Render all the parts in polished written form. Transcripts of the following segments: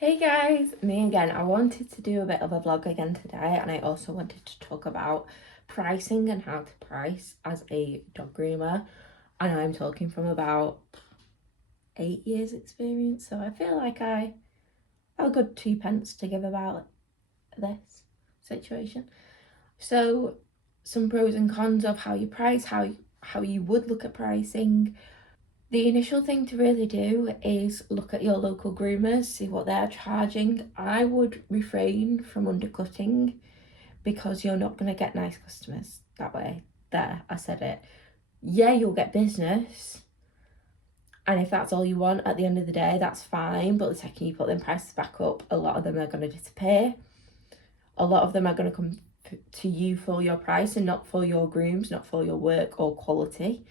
Hey guys, me again. I wanted to do a bit of a vlog again today, and I also wanted to talk about pricing and how to price as a dog groomer. And I'm talking from about 8 years experience, so I feel like I have a good 2 pence to give about this situation. So some pros and cons of how you price, how you would look at pricing. The initial thing to really do is look at your local groomers, see what they're charging. I would refrain from undercutting because you're not going to get nice customers that way. There, I said it. Yeah, you'll get business. And if that's all you want at the end of the day, that's fine. But the second you put them prices back up, a lot of them are going to disappear. A lot of them are going to come to you for your price and not for your grooms, not for your work or quality.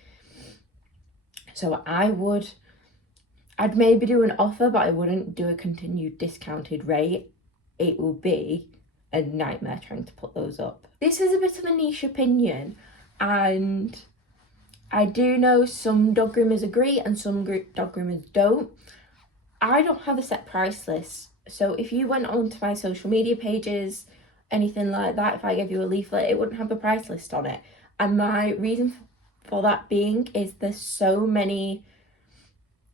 So I'd maybe do an offer, but I wouldn't do a continued discounted rate. It will be a nightmare trying to put those up. This is a bit of a niche opinion, and I do know some dog groomers agree and some dog groomers don't. I don't have a set price list. So if you went onto my social media pages, anything like that, if I gave you a leaflet, it wouldn't have a price list on it. And my reason for that being is there's so many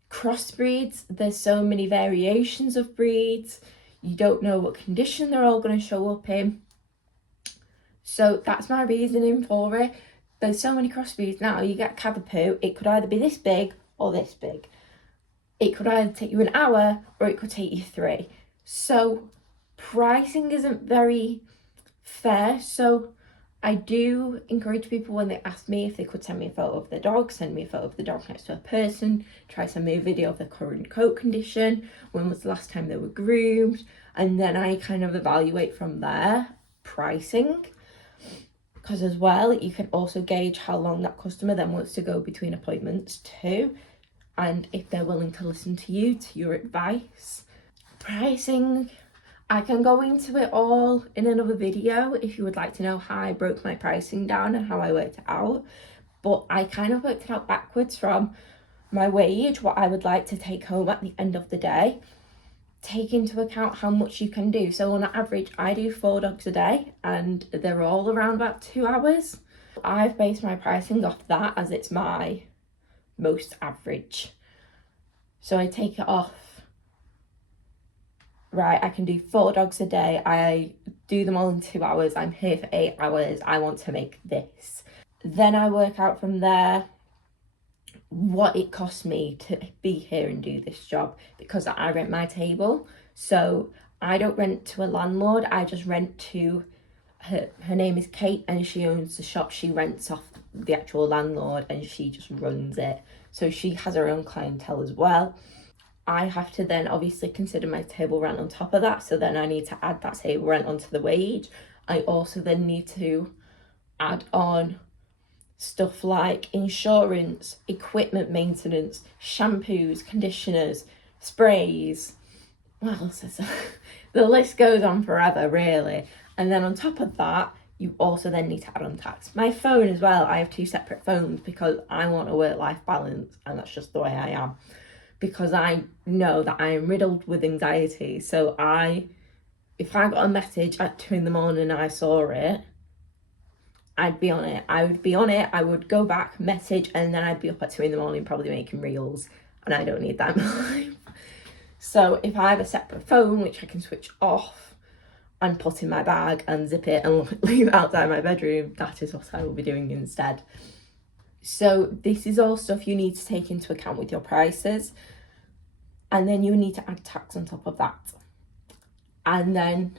crossbreeds, there's so many variations of breeds, you don't know what condition they're all going to show up in. So that's my reasoning for it. There's so many crossbreeds now. You get Cavapoo, it could either be this big or this big. It could either take you an hour or it could take you 3. So pricing isn't very fair. So I do encourage people when they ask me if they could send me a photo of their dog, send me a photo of the dog next to a person, try send me a video of their current coat condition, when was the last time they were groomed, and then I kind of evaluate from there pricing. Because as well, you can also gauge how long that customer then wants to go between appointments too, and if they're willing to listen to you, to your advice. Pricing, I can go into it all in another video if you would like to know how I broke my pricing down and how I worked it out. But I kind of worked it out backwards from my wage, what I would like to take home at the end of the day. Take into account how much you can do. So on average, I do 4 dogs a day and they're all around about 2 hours. I've based my pricing off that as it's my most average. So I take it off. Right, I can do 4 dogs a day. I do them all in 2 hours. I'm here for 8 hours. I want to make this. Then I work out from there what it costs me to be here and do this job, because I rent my table. So I don't rent to a landlord. I just rent to her. Her name is Kate and she owns the shop. She rents off the actual landlord and she just runs it. So she has her own clientele as well. I have to then obviously consider my table rent on top of that. So then I need to add that table rent onto the wage. I also then need to add on stuff like insurance, equipment maintenance, shampoos, conditioners, sprays. What else is there? The list goes on forever, really. And then on top of that, you also then need to add on tax. My phone as well, I have 2 separate phones because I want a work-life balance, and that's just the way I am. Because I know that I am riddled with anxiety. So if I got a message at 2 in the morning and I saw it, I'd be on it. I would be on it. I would go back, message, and then I'd be up at 2 in the morning probably making reels. And I don't need that in my life. So if I have a separate phone, which I can switch off and put in my bag and zip it and leave it outside my bedroom, that is what I will be doing instead. So this is all stuff you need to take into account with your prices. And then you need to add tax on top of that. And then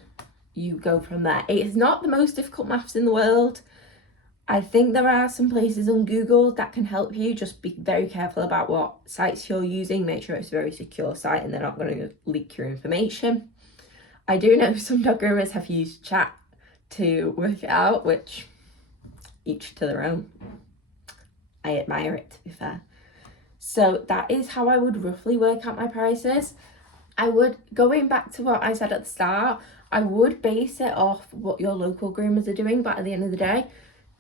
you go from there. It is not the most difficult maths in the world. I think there are some places on Google that can help you. Just be very careful about what sites you're using. Make sure it's a very secure site and they're not going to leak your information. I do know some dog groomers have used chat to work it out, which each to their own. I admire it, to be fair. So that is how I would roughly work out my prices. Going back to what I said at the start, I would base it off what your local groomers are doing, but at the end of the day,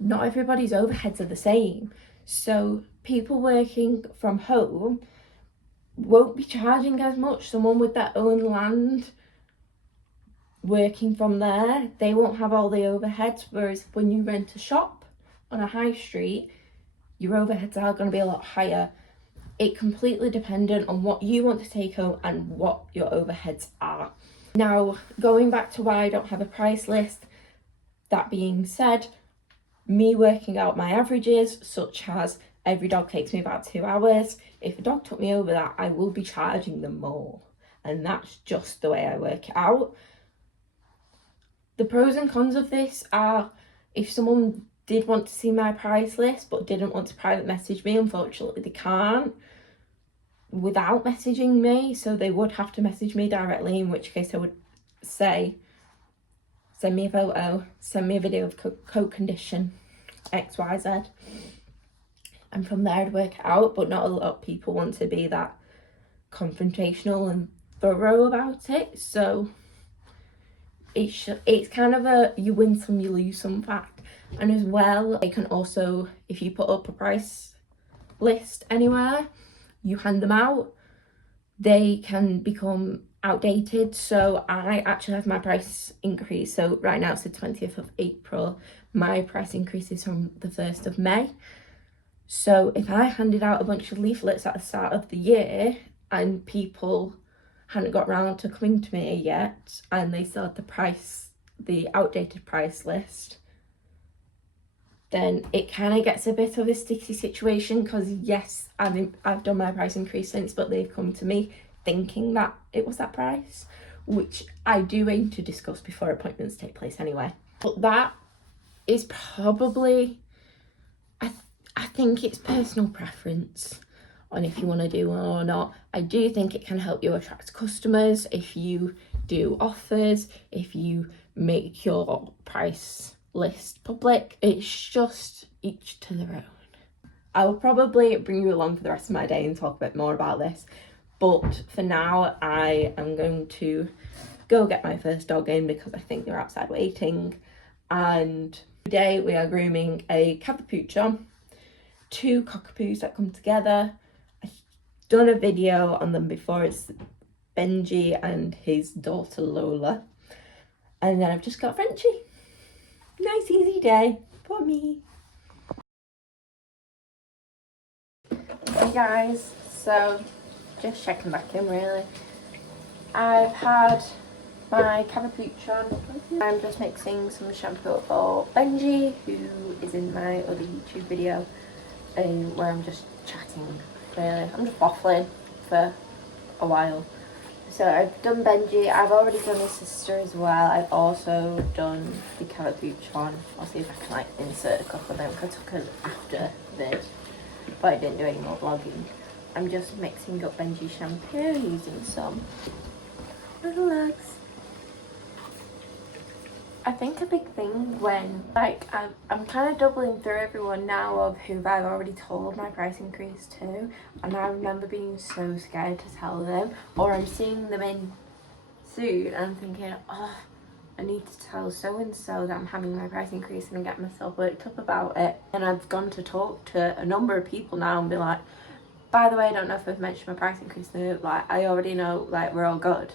not everybody's overheads are the same. So people working from home, won't be charging as much. Someone with their own land working from there, they won't have all the overheads, whereas when you rent a shop on a high street, your overheads are going to be a lot higher. It completely dependent on what you want to take home and what your overheads are. Now, going back to why I don't have a price list, that being said, me working out my averages, such as every dog takes me about 2 hours. If a dog took me over that, I will be charging them more. And that's just the way I work it out. The pros and cons of this are, if someone did want to see my price list but didn't want to private message me, unfortunately they can't without messaging me, so they would have to message me directly, in which case I would say, send me a photo, send me a video of coat condition, XYZ, and from there I'd work it out. But not a lot of people want to be that confrontational and thorough about it, so it's kind of a you win some, you lose some fact. And as well, they can also, if you put up a price list anywhere, you hand them out, they can become outdated. So I actually have my price increase. So right now it's the 20th of April. My price increase is from the 1st of May. So if I handed out a bunch of leaflets at the start of the year and people hadn't got round to coming to me yet and they saw the outdated price list, then it kind of gets a bit of a sticky situation, because yes, I've done my price increase since, but they've come to me thinking that it was that price, which I do aim to discuss before appointments take place anyway. But that is probably, I think it's personal preference on if you want to do one or not. I do think it can help you attract customers if you do offers, if you make your price list public. It's just each to their own. I'll probably bring you along for the rest of my day and talk a bit more about this, but for now I am going to go get my first dog in because I think they're outside waiting. And today we are grooming a Cavapoocher, 2 cockapoos that come together. I've done a video on them before. It's Benji and his daughter Lola, and then I've just got Frenchie. Nice easy day for me. Hey guys, so just checking back in really. I've had my Cavapooch on. I'm just mixing some shampoo for Benji, who is in my other YouTube video, where I'm just chatting really. I'm just waffling for a while. So I've done Benji, I've already done his sister as well. I've also done the Cavapooch one. I'll see if I can like insert a couple of them because I took it after this, but I didn't do any more vlogging. I'm just mixing up Benji shampoo using some little legs. I think a big thing when, like, I'm kind of doubling through everyone now of who I've already told my price increase to, and I remember being so scared to tell them, or I'm seeing them in soon and I'm thinking, oh, I need to tell so-and-so that I'm having my price increase and get myself worked up about it. And I've gone to talk to a number of people now and be like, by the way, I don't know if I've mentioned my price increase, and they're like, I already know, like, we're all good.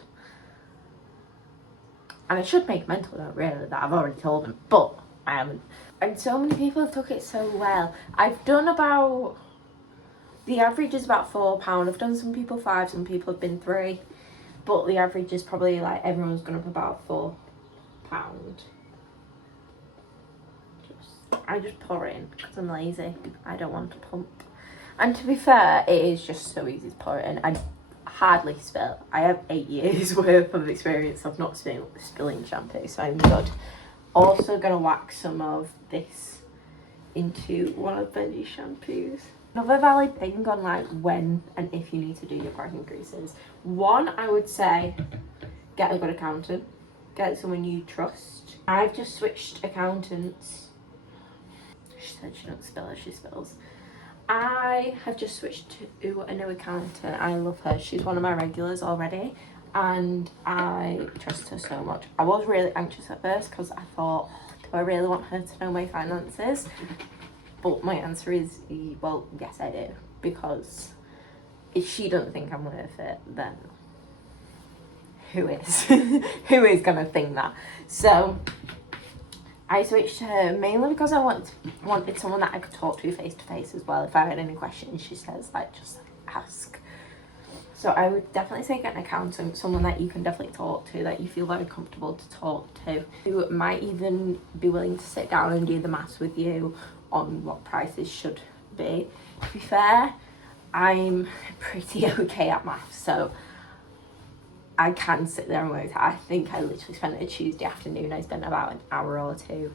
And I should make a mental note really that I've already told them, but I haven't. And so many people have took it so well. I've done about, the average is about £4. I've done some people 5, some people have been 3. But the average is probably like everyone's gone up about £4. I just pour it in because I'm lazy. I don't want to pump. And to be fair, it is just so easy to pour it in. I hardly spill. I have 8 years worth of experience of not spilling shampoo, so I'm good. Also gonna wax some of this into one of Benji's shampoos. Another valid thing on like when and if you need to do your price increases. One, I would say get a good accountant. Get someone you trust. I've just switched accountants. She said she doesn't spill as she spills. I have just switched to a new accountant. I love her. She's one of my regulars already and I trust her so much. I was really anxious at first because I thought, do I really want her to know my finances? But my answer is, well, yes I do, because if she doesn't think I'm worth it, then who is? Who is gonna think that? So I switched to her mainly because I wanted someone that I could talk to face to face as well. If I had any questions, she says, like, just ask. So I would definitely say get an accountant, someone that you can definitely talk to, that you feel very comfortable to talk to, who might even be willing to sit down and do the maths with you on what prices should be. To be fair, I'm pretty okay at maths, so I can sit there and work. I think I literally spent a Tuesday afternoon, I spent about an hour or two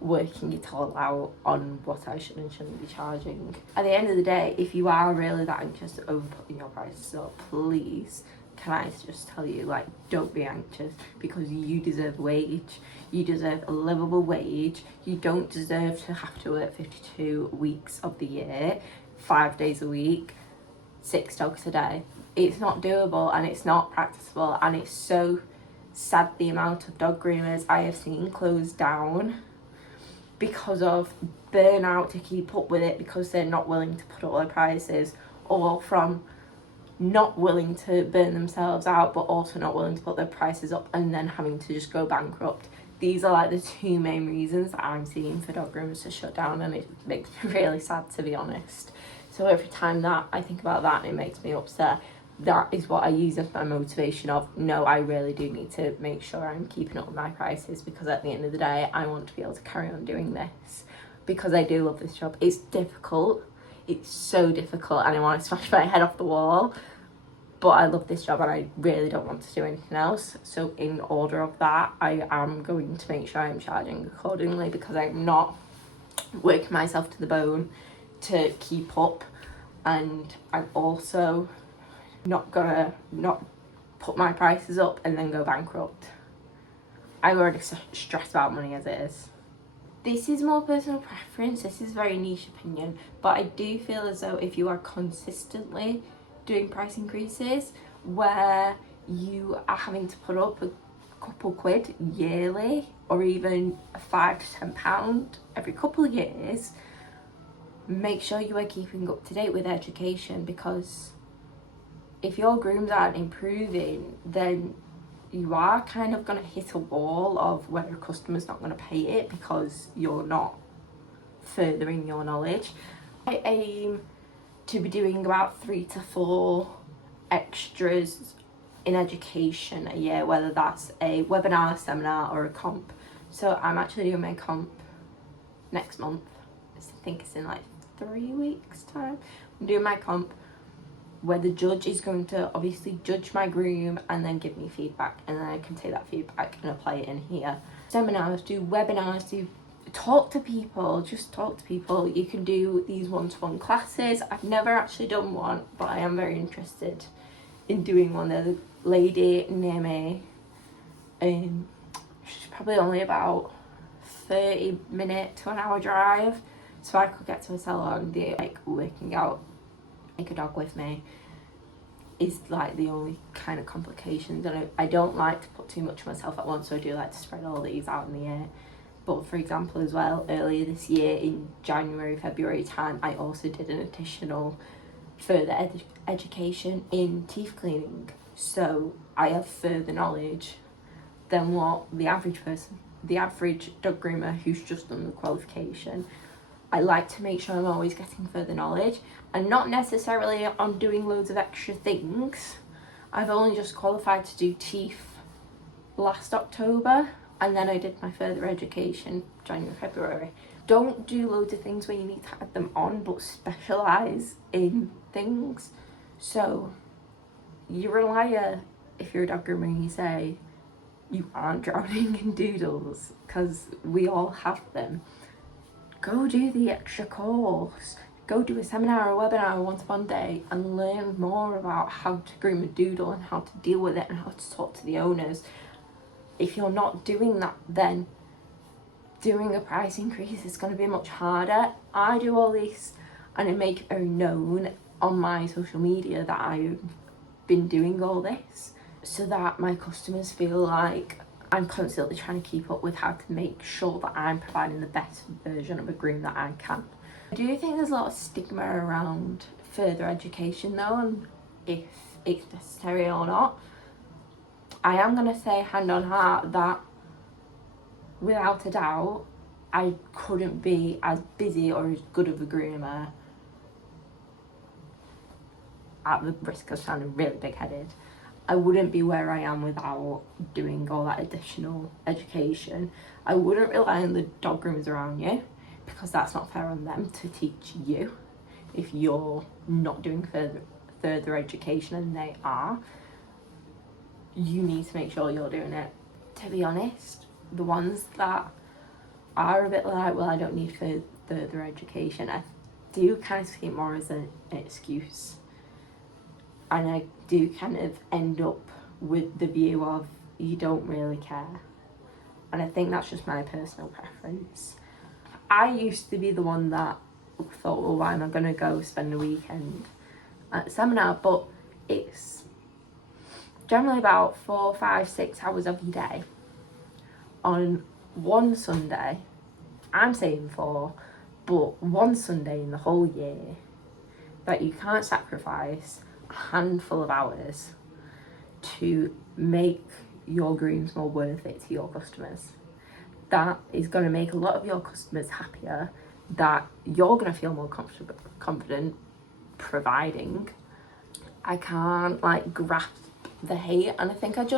working it all out on what I should and shouldn't be charging. At the end of the day, if you are really that anxious over putting your prices up, please, can I just tell you, like, don't be anxious, because you deserve a wage. You deserve a livable wage. You don't deserve to have to work 52 weeks of the year, 5 days a week, 6 dogs a day. It's not doable and it's not practicable, and it's so sad the amount of dog groomers I have seen close down because of burnout to keep up with it, because they're not willing to put up their prices, or from not willing to burn themselves out but also not willing to put their prices up and then having to just go bankrupt. These are like the two main reasons that I'm seeing for dog groomers to shut down, and it makes me really sad, to be honest. So every time that I think about that, it makes me upset. That is what I use as my motivation of, no, I really do need to make sure I'm keeping up with my prices, because at the end of the day, I want to be able to carry on doing this, because I do love this job. It's difficult. It's so difficult, and I want to smash my head off the wall, but I love this job and I really don't want to do anything else. So in order of that, I am going to make sure I'm charging accordingly, because I'm not working myself to the bone to keep up, and I'm also not gonna not put my prices up and then go bankrupt. I'm already stressed about money as it is. This is more personal preference, this is very niche opinion, but I do feel as though if you are consistently doing price increases where you are having to put up a couple quid yearly, or even £5 to £10 every couple of years, make sure you are keeping up to date with education, because if your grooms aren't improving, then you are kind of going to hit a wall of where a customer's not going to pay it because you're not furthering your knowledge. I aim to be doing about 3 to 4 extras in education a year, whether that's a webinar, seminar, or a comp. So I'm actually doing my comp next month. I think it's in like 3 weeks time. I'm doing my comp, where the judge is going to obviously judge my groom and then give me feedback, and then I can take that feedback and apply it in here. Seminars, do webinars, do talk to people, just talk to people. You can do these one-to-one classes. I've never actually done one, but I am very interested in doing one. There's a lady near me, she's probably only about 30-minute to an hour drive, so I could get to a salon. The like working out like a dog with me is like the only kind of complications, and I don't like to put too much of myself at once, so I do like to spread all these out in the air. But for example as well, earlier this year in January, February time, I also did an additional further education in teeth cleaning, so I have further knowledge than what the average person, the average dog groomer who's just done the qualification. I like to make sure I'm always getting further knowledge, and not necessarily on doing loads of extra things. I've only just qualified to do teeth last October, and then I did my further education January, February. Don't do loads of things where you need to add them on, but specialise in things. So you're a liar if you're a dog groomer and you say you aren't drowning in doodles, because we all have them. Go do the extra course. Go do a seminar or a webinar or one-to-one day and learn more about how to groom a doodle and how to deal with it and how to talk to the owners. If you're not doing that, then doing a price increase is going to be much harder. I do all this and I make it very known on my social media that I've been doing all this, so that my customers feel like I'm constantly trying to keep up with how to make sure that I'm providing the best version of a groom that I can. I do think there's a lot of stigma around further education though, and if it's necessary or not. I am going to say hand on heart that without a doubt I couldn't be as busy or as good of a groomer, at the risk of sounding really big-headed. I wouldn't be where I am without doing all that additional education. I wouldn't rely on the dog groomers around you, because that's not fair on them to teach you if you're not doing further education and they are. You need to make sure you're doing it. To be honest, the ones that are a bit like, well, I don't need further education, I do kind of see it more as an excuse. And I do kind of end up with the view of, you don't really care. And I think that's just my personal preference. I used to be the one that thought, well, why am I going to go spend a weekend at a seminar? But it's generally about 4, 5, 6 hours of your day on one Sunday. I'm saying 4, but one Sunday in the whole year that you can't sacrifice a handful of hours to make your grooms more worth it to your customers. That is going to make a lot of your customers happier, that you're going to feel more confident providing. I can't like grasp the hate, and I think to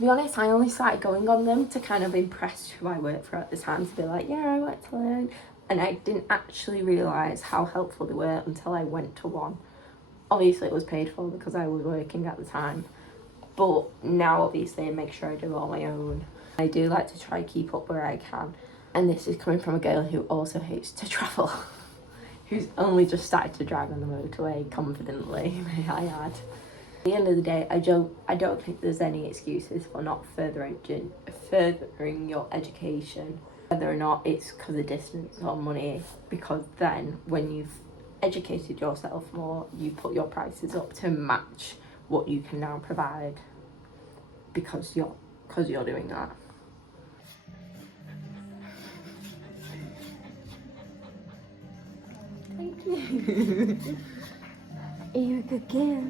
be honest, I only started going on them to kind of impress who I work for at the time, to be like, yeah, I work to learn, and I didn't actually realise how helpful they were until I went to one. Obviously it was paid for because I was working at the time, but now obviously I make sure I do all my own. I do like to try keep up where I can, and this is coming from a girl who also hates to travel, who's only just started to drive on the motorway confidently, may I add. At the end of the day, I don't think there's any excuses for not furthering your education, whether or not it's because of distance or money, because then when you've educated yourself more, you put your prices up to match what you can now provide, because you're doing that. Thank you. You're a good girl.